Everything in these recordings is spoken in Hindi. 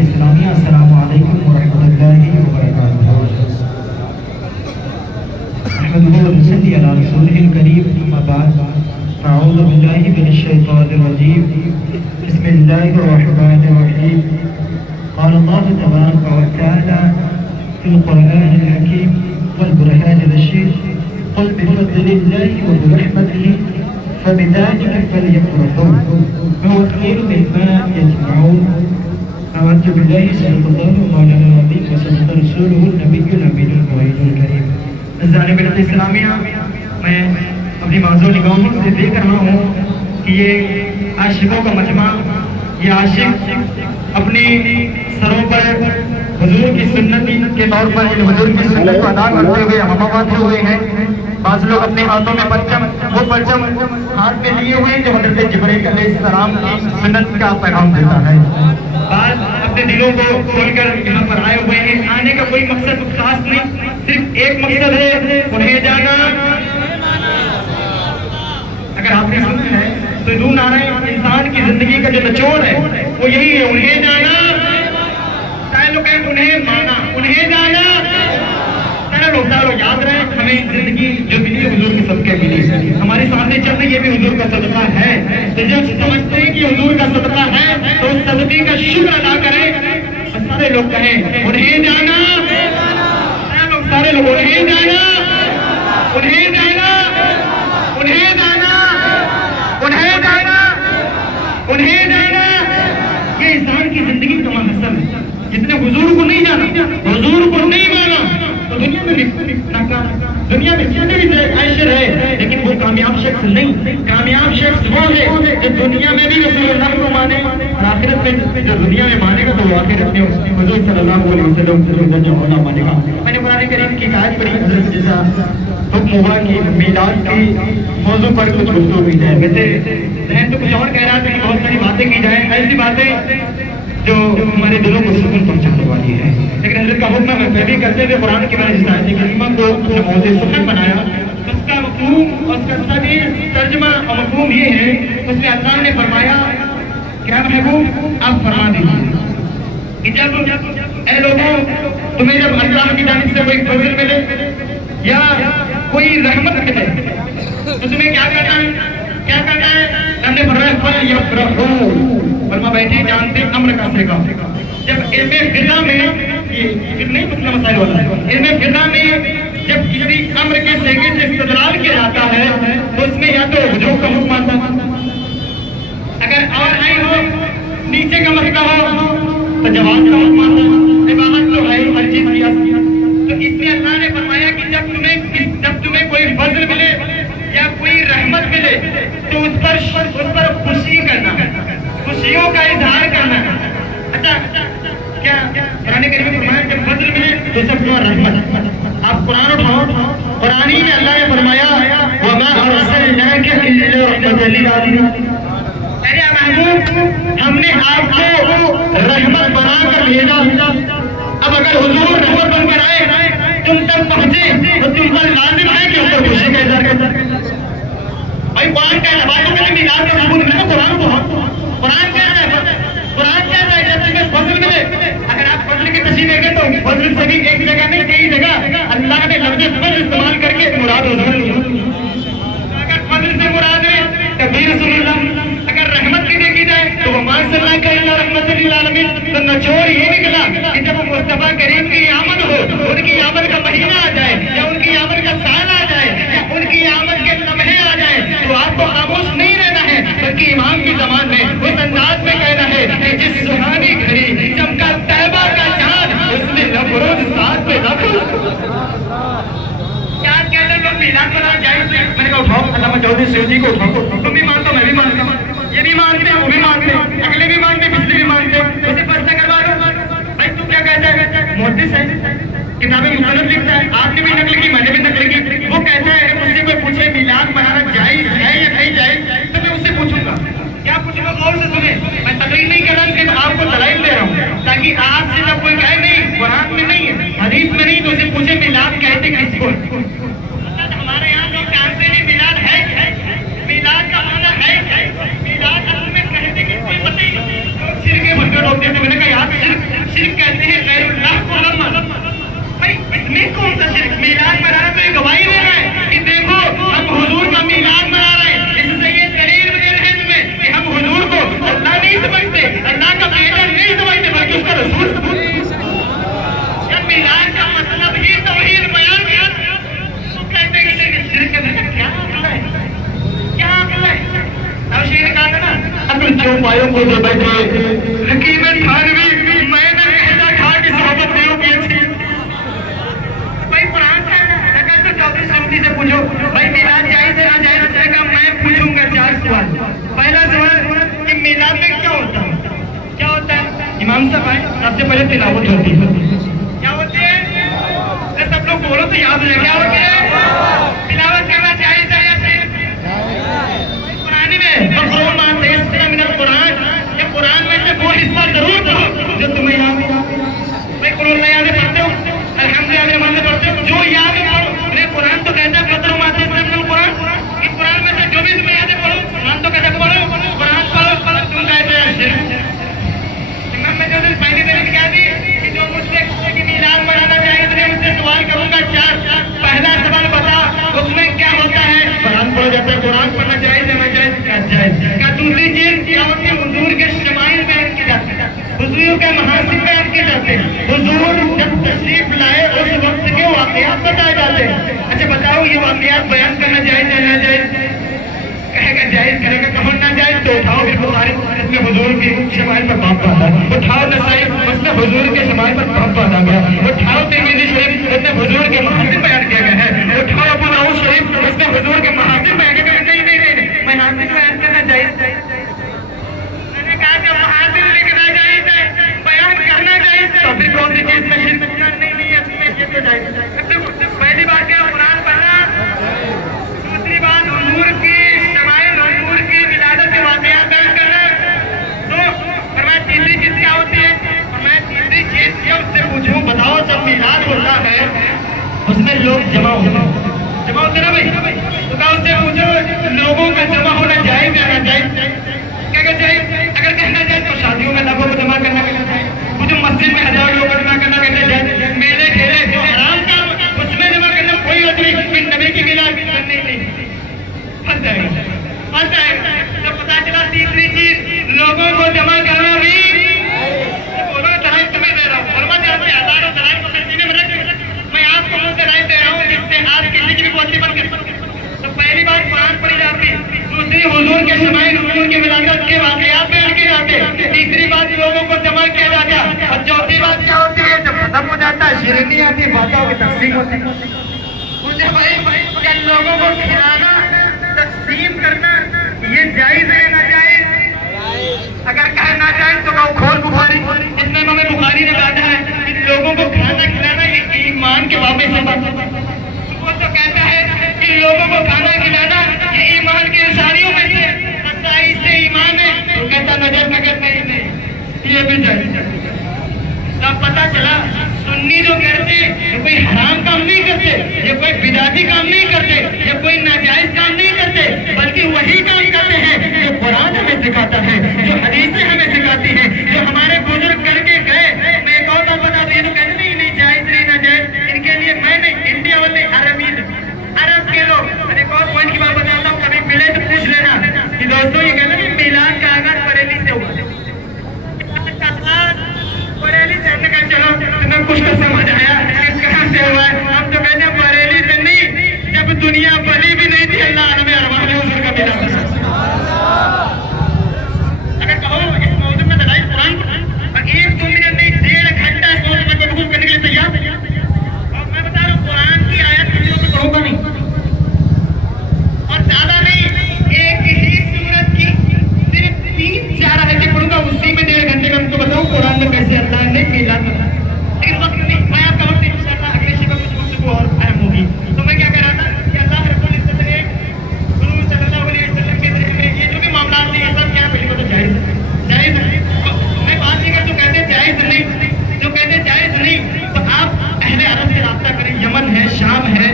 इस्लामिया अस्सलामु अलैकुम व रहमतुल्लाहि व बरकातुहू। अहमदुहु व नसल्ली अला रसूलिहिल करीम, अम्मा बाद, अऊज़ु बिल्लाहि मिनश शैतानिर रजीम, बिस्मिल्लाहिर रहमानिर रहीम। क़ाल अल्लाहु तबारक व तआला फिल क़ुरआनिल हकीम वल बुरहानिर रशीद, क़ुल बिफ़ज़्लिल्लाहि व बिरहमतिही फबिज़ालिका फ़लयफ़रहू हुवा ख़ैरुम मिम्मा यजमऊन। अऊज़ु बिल्लाहि सल्लल्लाहु मौलाना नबी व सल्लल्लाहु रसूलुहुन नबियुल अमीनुल मुईनुल करीम। ज़ालिमिल इस्लामिया, मैं अपनी माज़ूर निगाहों से देख रहा हूँ कि ये आशिकों का मजमा, ये आशिक अपनी सरों पर हुजूर की सुन्नत के तौर पर हुजूर की सुन्नत को अदा करते हुए हवा बांधे हुए हैं। बाज़ लोग अपने हाथों में परचम, वो परचम हाथ में लिए हुए जो हज़रत जिब्रील अलैहिस्सलाम की सुन्नत का पैगाम देता है। बाज़ अपने दिलों को खोलकर यहाँ पर आए हुए हैं। आने का कोई मकसद खास नहीं, सिर्फ एक मकसद है, उन्हें जाना। अगर आपने सुना है तो दो नारे इंसान की जिंदगी का जो निचोड़ है वो यही है, उन्हें जाना, उन्हें माना, उन्हें जाना। याद रहे, हमें जिंदगी जो मिली हुजूर के सदके मिली, हमारी सांसें चल रही है भी हुजूर का सदका है। तो जब समझते हैं कि हुजूर का सदका है तो उस सदके का शुक्र अदा करें। सारे लोग कहें उन्हें जाना, सारे लोग उन्हें जाना, उन्हें जाना, उन्हें जाना, उन्हें जाना, उन्हें जाना। ये इंसान की जिंदगी का महसल है। जिसने हुजूर को नहीं जाना, हुजूर को नहीं माना, तो दुनिया में नाकाम, दुनिया में जितने भी ऐशर है, लेकिन वो कामयाब शख्स नहीं। कामयाब शख्स वो है जो दुनिया में भी रसूलुल्लाह को माने और आखिरत में जो दुनिया में मानेगा तो वो आखिरत में हुजूर सल्लल्लाहु अलैहि वसल्लम को मानेगा। मैंने कुरान करीम की आयत पढ़ी, हज़रत जैसा हुक्म हुआ कि मीलाद की मौजू पर कुछ गुफ्तगू की जाए। वैसे जहन तो कुछ और कह रहा था कि बहुत सारी बातें की जाए, ऐसी बातें जो हमारे दिलों को सुकून पहुंचाने वाली है। लेकिन हज़रत का हुक्म है, पहले करते हुए कुरान की मैंने जिस आयत करीमा को मौज़े सुकून बनाया, उसका मफ़हूम, उसका सही तर्जुमा और मफ़हूम ये है, उसमें अल्लाह ने फरमाया, क्या महबूब आप फरमा दीजिए कि जब ऐ लोगों, तुम्हें जब अल्लाह की जानिब से कोई फज़ल मिले या कोई रहमत मिले तो तुम्हें क्या करना है, क्या करना है? हमने फरमाया फलयफ़रहू, फरमा बैठे जानते अम्र का सेगा। जब इल्मे फिज़ा में, ये फिर नहीं मसला मसाइल वाला, इल्मे फिज़ा में जब किसी अम्र के सेगे से इस्तदलाल किया जाता है तो उसमें या तो हुजूर का हुक्म आता है, अगर और आई हो नीचे का मसला हो तो जवाब का हुक्म आता है। इबादत तो है हर चीज की। तो इसलिए अल्लाह ने फरमाया कि जब तुम्हें कोई फजल मिले या कोई रहमत मिले तो उस पर खुशी करना, खुशियों का इजहार करना। अच्छा, क्या कुरान करीम में फरमाया जब फजल मिले तो सब रहमत। आप कुरान उठाओ, कुरान में अल्लाह ने फरमाया वमा अरसलनाका इल्ला रहमतल लिल आलमीन। अरे महबूब, हमने आपको रहमत बनाकर भेजा। अब अगर हुजूर रहमत बनकर आए, तुम तक पहुंचे तो तुम पर लाजिम है कि उस पर खुशी का इजहार करें। भाई कुरान का बातों में मीलाद का सबूत मिले तो कुरान को, कुरान कहता है, कुरान कहता है जब तुम्हें फजल मिले, अगर आप फजल की तशरीह देखें तो फजल से भी एक जगह नहीं कई जगह अल्लाह ने लफ्ज़ फजल इस्तेमाल करके मुराद हुजूर लिया। अगर फजल से मुराद है तकबीर रसूलुल्लाह, अगर रहमत की देखी जाए तो वमा अरसलनाका इल्ला रहमतल लिल आलमीन। तो निचोड़ ये निकला कि जब मुस्तफा करीम की आमद हो, उनकी आमद का महीना आ जाए या उनकी आमद का साल आ जाए या उनकी आमद के लम्हे आ जाए तो आपको खामोश नहीं रहना है, बल्कि इमाम की ज़बान में उस अंदाज में कहना है कि जिस सुहानी घड़ी चमका तैबा का चांद, उसने नवरोज साथ में क्या कहते हैं लोग मीलाद मनाना जायज़ है। मैंने कहा उठाओ, अल्लामा चौधरी सिंह जी को उठाओ, तुम भी मानते हो, मैं भी मानता हूँ, ये भी मानते हैं, वो भी मानते हैं, अगले भी मानते हैं, पिछले भी मानते हैं। उसे फैसला करवा लो। भाई तू क्या कहता है? मुहद्दिस है, किताबें मुख्तलिफ लिखता है, आपने भी नकल की, मैंने भी नकल की। वो कहता है अगर मुझसे कोई पूछे मीलाद मनाना जायज़ है या नहीं जायज़, तो मैं उससे पूछूंगा। क्या पूछूंगा? गौर से सुने, मैं तकरीर नहीं कर रहा, सिर्फ आपको दलाइल दे रहा हूँ ताकि आपसे जब कोई कहे नहीं कुरान में नहीं है, हदीस में नहीं, तो उसे पूछे मीलाद कहते किसको? हमारे यहाँ लोग जानते नहीं मीलाद है, मीलाद का माना है, मीलाद असल में कहते किसको पता ही नहीं। शिर्क के भटके लोग थे, मैंने कहा यार सबसे पहले तिलावत होती है। क्या होती है? सब लोग बोलो तो याद रहे, क्या होती है? तिलावत करना चाहिए या कुरान में कुरान या कुरान में से वो हिस्सा जरूर पढ़ो जो तुम्हें याद है। भाई कुरान याद पढ़ते हो, अल्हम्दुलिल्लाह मानते पढ़ते हो, जो याद है पढ़ो। कुरान तो कहता है पत्रों माते कुरान, कि कुरान में से जो भी तुम्हें याद है पढ़ो। कुरान तो कहता है पढ़ो, कुरान पढ़ो, तुम कहते हैं मैं जो दिन पहली दिन क्या थी कि जो मुझसे कि मीलाद मनाना चाहिए तो मैं मुझसे सवाल करूंगा चार। पहला सवाल बता उसमें क्या होता है? कुरान पढ़ा जाता है, कुरान पढ़ना चाहिए क्या? दूसरी चीज क्या होती है? हुजूर के शमाइल बयान किए जाते हैं, हुजूर के महासिब बयान किए जाते हैं, हुजूर जब तशरीफ लाए उस वक्त के वाकयात बताए जाते हैं। अच्छा बताओ ये वाकयात बयान करना जायज है ना जायज? कहेगा जायज, करेगा कहो ना जायज तो उठाओ फिर बुखारी इसमें हुजूर की शमाइल पर बाप आता है, उठाओ नसाई उसमें हुजूर के शमाइल पर बाप आता गया, उठाओ तिरमिज़ी शरीफ उसमें हुजूर के महासिब बयान किया गया है, उठाओ अबू दाऊद शरीफ उसमें हुजूर के महासिब बयान किया गया है। नहीं महासिब बयान करना जायज। मैंने कहा जब महासिब लिखना जायज है, बयान करना जायज है, तो फिर कौन सी चीज में शिरक करना? नहीं ये तो जायज। पहली बात क्या? कुरान पढ़ना। दूसरी बात हुजूर की शमाइल, हुजूर की विलादत के वाकयात बयान करना। तो फरमाया तीसरी चीज क्या होती है? मैं तीसरी चीज ये उससे पूछूं, बताओ जब मिलाद होता है उसमें लोग जमा होते हैं ना भाई, तो क्या उससे पूछो लोगों का जमा होना जायज या ना जायज? क्या कहते हैं? अगर कहना जाए तो शादियों में लोगों को जमा करना चाहिए, कुछ मस्जिद में 1000 लोग जमा करना कहते हैं, मेले खेले जो हराम काम उसमें जमा करना कोई बात नहीं, नबी की मिलाद नहीं फंस जाएगा। तो पता चला तीसरी चीज लोगों को जमा करना भी बोलो दलाइल तुम्हें दे रहा हूँ, हजारों दलाइल को सीने में रख मैं आपको वो दलाइल दे रहा हूँ जिससे आप किसी की भी बोलती बंद कर। तो पहली बात कुरान पढ़ी जाती, दूसरी हुजूर के शमाइल, हुजूर के विलादत के वाकयात बयान किए जाते, तीसरी बात लोगों को जमा किया जाता, और चौथी बात क्या होती है? जब खत्म हो जाता है शिरनी आती है, बातों की तकसीम होती है। मुझे भाई क्या लोगों को खिलाना तकसीम करना ये जायज है ना जायज? अगर कहे ना जायज तो कहो खोल बुखारी, इसमें इमाम बुखारी ने कहा है कि लोगों को खाना खिलाना ये ईमान के वापस से बात। वो तो कहता है कि लोगों को खाना खिलाना ये ईमान की निशानियों में से से ईमान है, तो कहता नजर नगर नहीं ये भी जायज। तब पता चला सुन्नी जो कहते ये कोई हराम काम नहीं करते, ये कोई बिदाती काम नहीं करते, ये कोई नाजायज काम नहीं करते, बल्कि वही काम करते हैं जो कुरान हमें सिखाता है, जो हदीसें हमें सिखाती हैं, जो हमारे बुजुर्ग करके गए। मैं एक और बात बता दूं, ये तो कहते नहीं जायज नहीं नाजायज, इनके लिए मैं नहीं, इंडिया वाले अरब के लोग। मैंने एक और पॉइंट की बात बताता हूँ, कभी मिले तो पूछ लेना कि दोस्तों ये कहते हैं मिलाद का आगाज बरेली से हुआ, बरेली से। हमने कहा चलो तुम्हें कुछ तो समझ आया कहाँ से हुआ है? हम तो कहते हैं बरेली से नहीं, जब दुनिया बनी भी नहीं थी अल्लाह आलम अरवाह में हुजूर का मिलाद। अगर कहो इस मौजूद में दलाइल कुरान और 1-2 मिनट नहीं 1.5 घंटा इस मौजूद में गुफ्तगू करने के लिए तैयार। और मैं बता रहा हूँ कुरान की आयत किसी को पढ़ूंगा नहीं, और ज्यादा नहीं, एक ही सूरत की सिर्फ 3-4 आयतें पढ़ूंगा, उसी में 1.5 घंटे में हमको बताऊं कुरान में कैसे अल्लाह ने मिलाद बनाया। लेकिन वक्त नहीं, मैं आपका वक्त इंशाअल्लाह अगले शिफ्ट में कुछ गुफ्तगू और आरंभ होगी। तो मैं क्या कह रहा था कि अल्लाह रब्बुल इज्जत ने हुजूर सल्लल्लाहु अलैहि वसल्लम के ज़रिए ये जो भी मामला थे ये सब क्या पहले तो जायज है। मैं बात नहीं करता, जो कहते जायज नहीं, जो कहते जायज नहीं, तो आप अहले अरब से राब्ता करें, यमन है, शाम है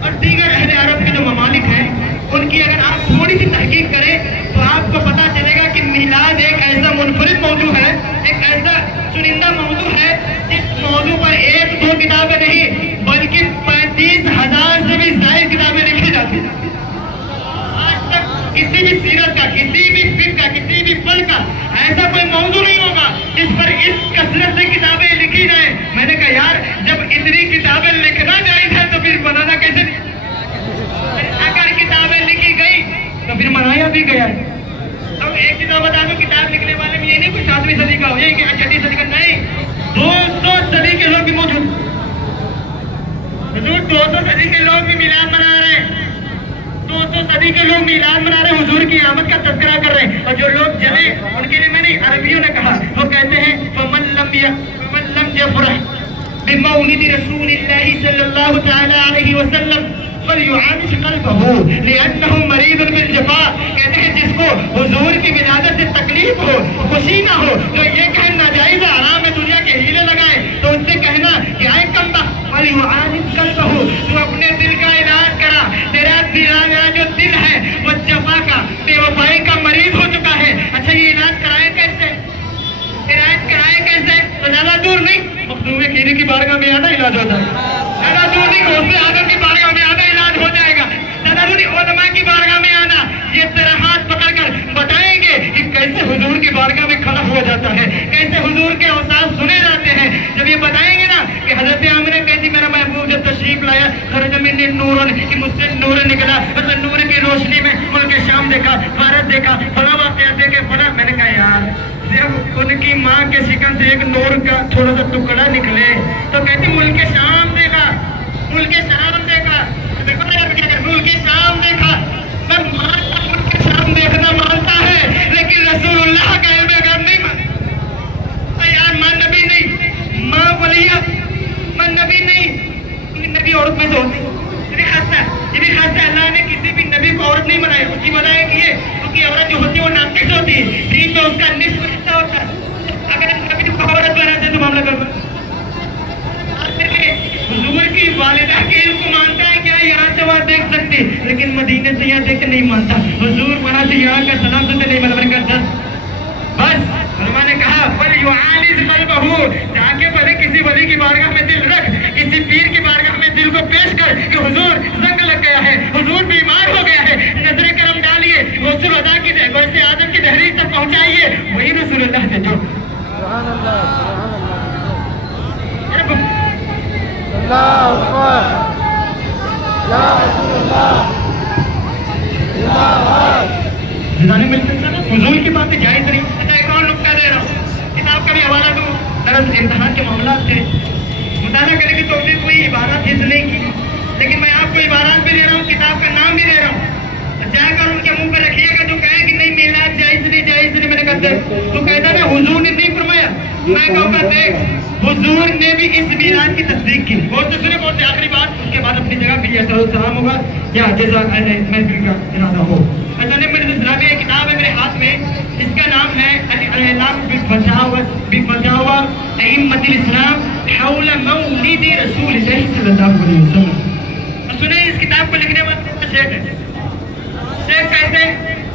और दीगर अहले अरब के जो ममालिक हैं उनकी अगर आप थोड़ी सी तहकीक करें तो आपको पता चलेगा कि मिलाद एक ऐसा मुनफरिद मौजू है, एक ऐसा चुनिंदा मौजू है जिस मौजू पर 1-2 किताबें नहीं बल्कि 35,000 से भी ज्यादा किताबें लिखी जाती हैं। आज तक किसी भी सीरत का, किसी भी फिक्र का, किसी भी फल का ऐसा कोई मौजू नहीं होगा जिस पर इस कसरत से किताबें लिखी जाए। मैंने कहा यार जब इतनी किताबें लिखना जायज है तो फिर बनाना कैसे? अगर किताबें लिखी गई तो फिर मनाया भी गया। अब एक चीज बता दो, किताब लिखने वाले में ये नहीं कोई 7वीं सदी का हो, ये 6वीं सदी का नहीं, 200 सदी के लोग भी मौजूद। 200 सदी के लोग भी मिलाद मना रहे हैं, 200 सदी के लोग मिलाद मना रहे हैं, हुजूर की आमद का तज़किरा कर रहे हैं। और जो लोग जले उनके लिए मैंने अरबियों ने कहा, वो कहते हैं फमन लम किया, मन लम यफरह बिमौलिद रसूलिल्लाह सल्लल्लाहु तआला अलैहि वसल्लम फलयुआनिश क़ल्बहू लिअन्नहु मरीदुन बिल जफ़ा। कहते हैं जिसको हुजूर की विलादत से तकलीफ हो, खुशी ना हो, तो ये कहे नाजायज आराम में दुनिया के हीले लगाए, तो उससे कहना कि आए कम फलयुआनिश क़ल्बहू, तू अपने दिल का इलाज करा। तेरा जो दिल है वो जफ़ा का, बेवफाई का मरीज हो चुका है। अच्छा ये इलाज कराए कैसे? इलाज कराए कैसे? तो ज्यादा दूर नहीं, मखदूम खीरी की बारगाह में आना इलाज होता है। ज्यादा दूर नहीं, गौसे आदम की बारगाह में आना इलाज हो जाएगा। ज्यादा दूर नहीं, उलमा की बारगाह में आना, ये तेरा हाथ पकड़कर बताएंगे कि कैसे हुजूर की बारगाह में खड़ा हुआ जाता है, कैसे हुजूर के औसाफ सुने जाते हैं। जब ये बताएंगे ना कि हजरत आमिना कहती मेरा महबूब जब तशरीफ लाया खरज मिन्नी नूरन, कि मुझसे नूर निकला, मतलब नूर की रोशनी में मुल्क शाम देखा, भारत देखा, फला वाक़या देखे फला। मैंने कहा यार जब उनकी माँ के शिकन से एक नूर का थोड़ा सा टुकड़ा निकले तो कहती मुल्क शाम देखा, मुल्क शाम देखा। देखो ना यार क्या कर, मुल्क शाम देखा। मैं मानता मुल्क शाम देखना मानता है, लेकिन रसूलुल्लाह का इल्म गैब नहीं मानता। यार मां नबी नहीं, मां वलिया, मां नबी नहीं। नबी औरत में से होती, ये भी खासा अल्लाह ने किसी भी नबी को औरत नहीं बनाया। उसकी वजह है कि ये क्योंकि औरत जो होती है वो नाकिस होती है, दीन में उसका निस्फ हिस्सा होता है। अगर नबी को औरत बनाते तो मामला कर हुजूर की वालिदा के इल्म मानता है क्या? यहाँ से वहाँ देख सकते, लेकिन मदीने से यहाँ देख नहीं मानता। हुजूर वहाँ से यहाँ का सलाम सुनते नहीं मतलब बस। उलमा ने कहा पर युआनिस क़ल्बहू, जाके पहले किसी वली की बारगाह में दिल रख, किसी पीर की बारगाह में दिल को पेश कर कि हुजूर जंग लग गया है, हुजूर बीमार हो गया है, नजर करम डालिए, गौसे अदा की गौसे आदम की दहलीज तक पहुंचाइए। वही रसूलुल्लाह से जो हुजूर की बातें जायज नहीं। अच्छा एक और नुक्ता दे रहा हूँ, किताब का भी हवाला दूँ। दरअसल इम्तिहान के मामला थे, मुताला करने की तौफीक हुई, इबारत हिस्स नहीं की, लेकिन मैं आपको इबारत भी दे रहा हूँ, किताब का नाम भी दे रहा हूँ। जाकर उनके मुंह पर रखिएगा जो कहे कि नहीं मिलाद जायज नहीं, जायज नहीं। मैंने कहते तो कहता ना हुजूर ने नहीं फरमाया, मैं कहूँगा देख हुजूर ने भी इस मिलाद की तस्दीक की। बहुत से सुने, बहुत से आखिरी बात, उसके बाद अपनी जगह भी ऐसा सलाम होगा या जैसा महफिल का जनाजा हो। ऐसा नहीं, मेरे इस्लामी एक किताब है मेरे हाथ में, इसका नाम है अल-इलाम बिफ़तावा अइम्मतिल इस्लाम हौला मौलिद रसूलिल्लाह सल्लल्लाहु अलैहि वसल्लम। सुने इस किताब को लिखने वाला शेख है। शेख कैसे?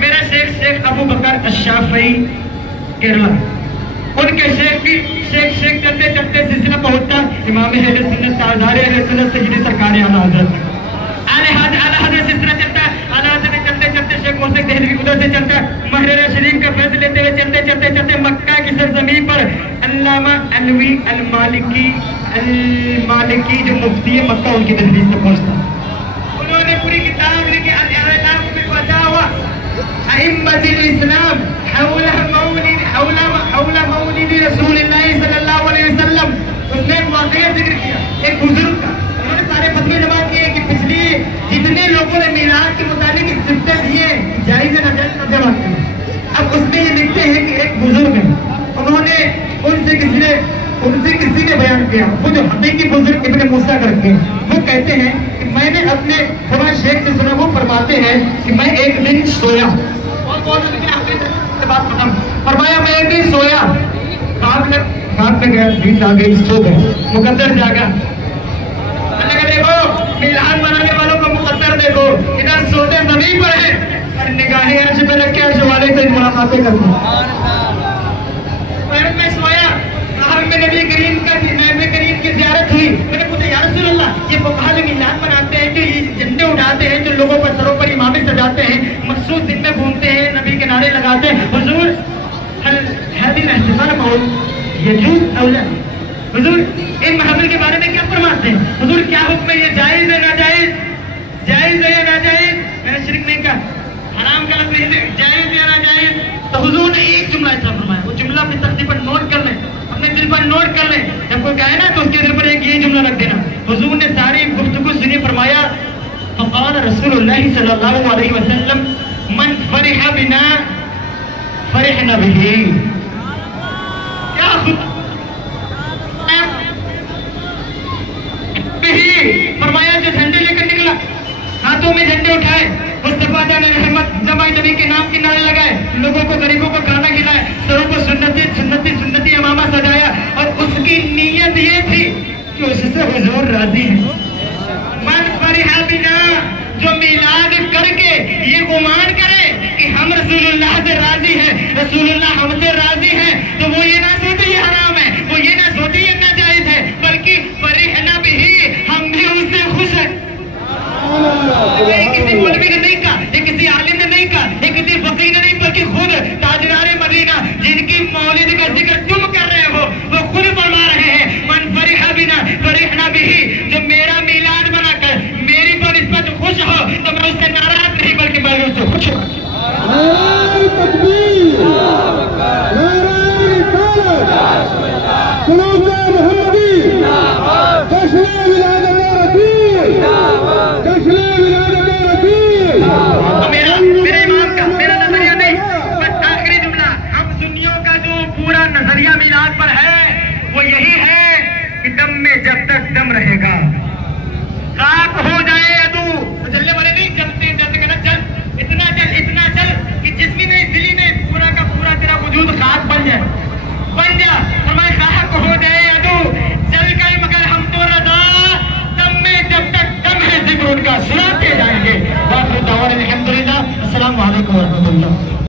मेरा शेख अबू बकर अश-शाफ़ई केरला। उनके शेख चलते चलते सिलसिला पहुंचता इमाम अहले सुन्नत ताज़दार अहले सुन्नत सय्यद सरकार आला हज़रत आला हज़रत सिलसिला चलता। आला हज़रत चलते चलते शेख मोहसिन देहलवी उधर से चलता, महरर शरीफ का फैज़ लेते हुए चलते चलते चलते मक्का की सरजमीन पर अल्लामा अलवी अल-मालिकी जो मुफ्ती है मक्का, उनकी दहलीज तक पहुंचता। उन्होंने पूरी किताब लिखी अल-इलाम बिफ़तावा अइम्मतिल इस्लाम हौला मौलिद रसूलिल्लाह सल्लल्लाहु अलैहि वसल्लम। उसने एक वाक़या जिक्र किया एक बुजुर्ग का। उन्होंने सारे फतवे जमा किए कि पिछली जितने लोगों ने मीलाद के मुताबिक सिफ्ते दिए जायज़ है नाजायज़ सब जमा किए। अब उसमें ये लिखते हैं कि एक बुजुर्ग है, उन्होंने उनसे किसी ने बयान किया, वो जो हकीकी बुजुर्ग इब्न मूसा करके, वो कहते हैं कि मैंने अपने फला शेख से सुना, वो फरमाते हैं कि मैं एक दिन सोया बात खत्म, फरमाया मैं एक दिन सोया, खाक में गया, नींद आ गई, सो गया, मुकद्दर जागा। अल्लाह का देखो मिलाद मनाने वालों को मुकद्दर देखो, इधर सोते जमीन पर है और निगाहें अर्श पे रख के अर्श वाले से मुलाकातें करते हैं। मैं सोया, में नबी करीम की ज़ियारत हुई। मैंने पूछा या रसूलल्लाह ये फुक़हा मिलाद मनाते हैं, जो ये झंडे उठाते हैं, जो लोगों पर सरों पर इमामें सजाते हैं, मखसूस दिन में घूमते हैं, नबी के नारे लगाते हैं, हुजूर हादिल इहतिफाल मौलूद यजूज़ औ ला, हुजूर इन महफिल के बारे में क्या फरमाते हैं? हुजूर क्या हुक्म है, ये जायज़ है नाजायज़, जायज़ है या नाजायज़? मैंने शिरक नहीं कहा, हराम का लफ्ज़ जायज़ या नाजायज़? तो हुजूर ने एक जुमला ऐसा फरमाया, वो जुमला अपनी तख्ती पर नोट कर लें, अपने दिल पर नोट कर लें। जब कोई कहे ना तो उसके दिल पर एक ये जुमला रख देना। हुजूर ने सारी गुफ्तगू सुनी, फरमाया फ़क़ाल रसूलुल्लाह सल्लल्लाहु अलैहि वसल्लम मन फरिह बिना फरिहना बिही। क्या हाथों में झंडे उठाए, मुस्तफा जान रहमत जमाई नबी के नाम के नारे लगाए, लोगों को गरीबों को खाना खिलाए, सरों को सुन्नती सुन्नती सुन्नती इमामा सजाया। और उसकी नीयत ये थी कि उससे हुजूर राजी है। मन फरिहा बिना, जो मिलाद करके ये गुमान करे कि हम रसूलुल्लाह से राजी हैं, रसूलुल्लाह हमसे राजी हैं, तो वो ये ना सोचे ये हराम है, वो ये ना सोचे ये नाजायज है, बल्कि फरिहना बिही, हम भी उससे खुश हैं। ये किसी मौलवी ने नहीं कहा, ये किसी आलिम ने नहीं कहा, ये किसी फकीर ने नहीं, बल्कि खुद ताजदारे मदीना जिनकी मौलिद का जिक्र तुम कर रहे हो, वो खुद फरमा रहे हैं मन फरिहा बिना फरिहना बिही, जो मेरा मिलाद बनाकर मेरी बनिस्बत खुश हो तो मैं उससे नाराज नहीं, बल्कि मैं उससे खुश हूं। तकबीर, नारे रिसालत,